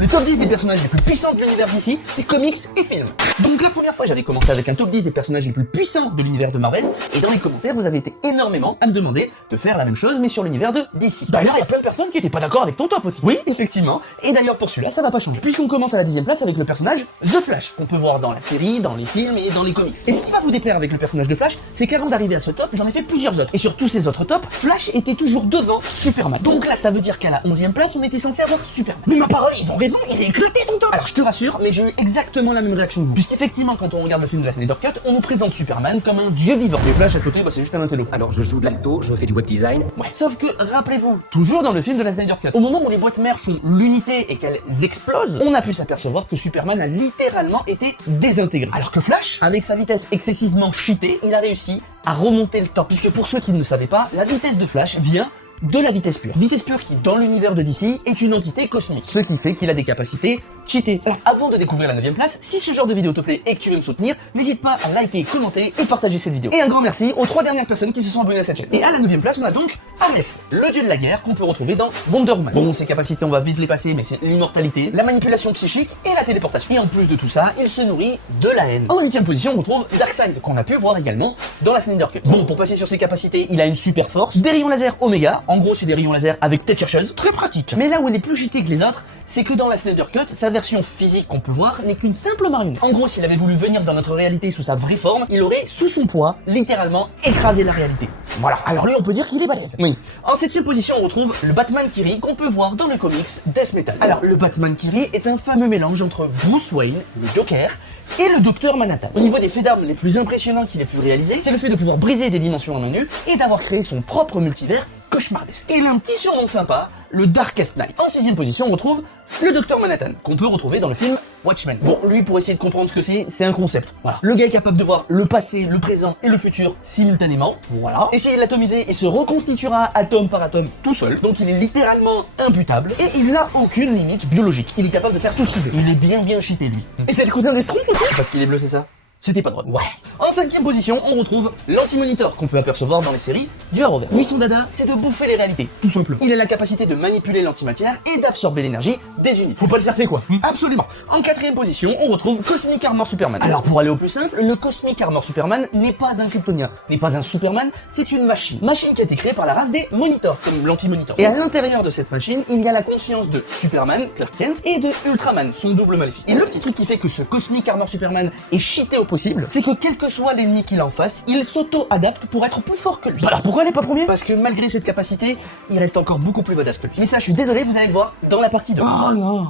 Le top 10 des personnages les plus puissants de l'univers d'ici, les comics et films. Donc la première fois j'avais commencé avec un top 10 des personnages les plus puissants de l'univers de Marvel, et dans les commentaires vous avez été énormément à me demander de faire la même chose mais sur l'univers de DC. D'ailleurs il y a plein de personnes qui étaient pas d'accord avec ton top aussi. Oui, effectivement, et d'ailleurs pour celui-là ça va pas changer. Puisqu'on commence à la 10e place avec le personnage The Flash, qu'on peut voir dans la série, dans les films et dans les comics. Et ce qui va vous déplaire avec le personnage de Flash, c'est qu'avant d'arriver à ce top, j'en ai fait plusieurs autres. Et sur tous ces autres tops, Flash était toujours devant Superman. Donc là ça veut dire qu'à la 11e place on était censé avoir Superman. Mais ma parole, ils vont rêver, il est éclaté ton top. Alors je te rassure, mais j'ai eu exactement la même réaction que vous. Puisqu'effectivement quand on regarde le film de la Snyder Cut, on nous présente Superman comme un dieu vivant. Et Flash à côté, bah c'est juste un intello. Alors je joue de l'alto, je fais du web design. Ouais. Sauf que, rappelez-vous, toujours dans le film de la Snyder Cut, au moment où les boîtes mères font l'unité et qu'elles explosent, on a pu s'apercevoir que Superman a littéralement été désintégré. Alors que Flash, avec sa vitesse excessivement cheatée, il a réussi à remonter le temps. Puisque pour ceux qui ne le savaient pas, la vitesse de Flash vient de la vitesse pure. Vitesse pure qui, dans l'univers de DC, est une entité cosmique. Ce qui fait qu'il a des capacités cheatées. Alors, avant de découvrir la 9e place, si ce genre de vidéo te plaît et que tu veux me soutenir, n'hésite pas à liker, commenter et partager cette vidéo. Et un grand merci aux 3 dernières personnes qui se sont abonnées à cette chaîne. Et à la 9e place, on a donc Ares, le dieu de la guerre qu'on peut retrouver dans Wonder Woman. Bon, ses capacités, on va vite les passer, mais c'est l'immortalité, la manipulation psychique et la téléportation. Et en plus de tout ça, il se nourrit de la haine. En 8e position, on retrouve Darkseid, qu'on a pu voir également dans la Snyder Cut. Bon, pour passer sur ses capacités, il a une super force, des rayons laser Omega. En gros, c'est des rayons laser avec tête chercheuse, très pratique. Mais là où il est plus cheaté que les autres, c'est que dans la Snyder Cut, sa version physique qu'on peut voir n'est qu'une simple marionnette. En gros, s'il avait voulu venir dans notre réalité sous sa vraie forme, il aurait, sous son poids, littéralement écrasé la réalité. Voilà. Alors lui, on peut dire qu'il est balèze. Oui. En 7e position, on retrouve le Batman qui rit qu'on peut voir dans le comics Death Metal. Alors, le Batman qui rit est un fameux mélange entre Bruce Wayne, le Joker, et le Docteur Manhattan. Au niveau des faits d'armes les plus impressionnants qu'il ait pu réaliser, c'est le fait de pouvoir briser des dimensions en un nu et d'avoir créé son propre multivers cauchemardesque. Et il a un petit surnom sympa, le Darkest Knight. En 6e position, on retrouve le Docteur Manhattan, qu'on peut retrouver dans le film Watchmen. Bon, lui, pour essayer de comprendre ce que c'est un concept. Voilà. Le gars est capable de voir le passé, le présent et le futur simultanément. Voilà. Essayer de l'atomiser et se reconstituera atome par atome tout seul. Donc il est littéralement imbutable et il n'a aucune limite biologique. Il est capable de faire tout ce qu'il veut. Il est bien cheaté, lui. Et c'est le cousin des fronts, parce qu'il est bleu, c'est ça? C'était pas drôle. Ouais. En 5e position, on retrouve l'Anti-Monitor, qu'on peut apercevoir dans les séries du Arrowverse. Lui, son dada, c'est de bouffer les réalités, tout simplement. Il a la capacité de manipuler l'antimatière et d'absorber l'énergie des unités. Faut pas le faire fait, quoi. Absolument. En 4e position, on retrouve Cosmic Armor Superman. Alors, pour aller au plus simple, le Cosmic Armor Superman n'est pas un Kryptonien, n'est pas un Superman, c'est une machine. Machine qui a été créée par la race des Monitors, comme l'Anti-Monitor. Et à l'intérieur de cette machine, il y a la conscience de Superman, Clark Kent, et de Ultraman, son double maléfique. Et le petit truc qui fait que ce Cosmic Armor Superman est cheaté au possible, c'est que quel que soit l'ennemi qu'il en fasse, il s'auto-adapte pour être plus fort que lui. Alors pourquoi elle est pas premier? Parce que malgré cette capacité, il reste encore beaucoup plus badass que lui. Mais ça, je suis désolé, vous allez le voir dans la partie 2. Oh non.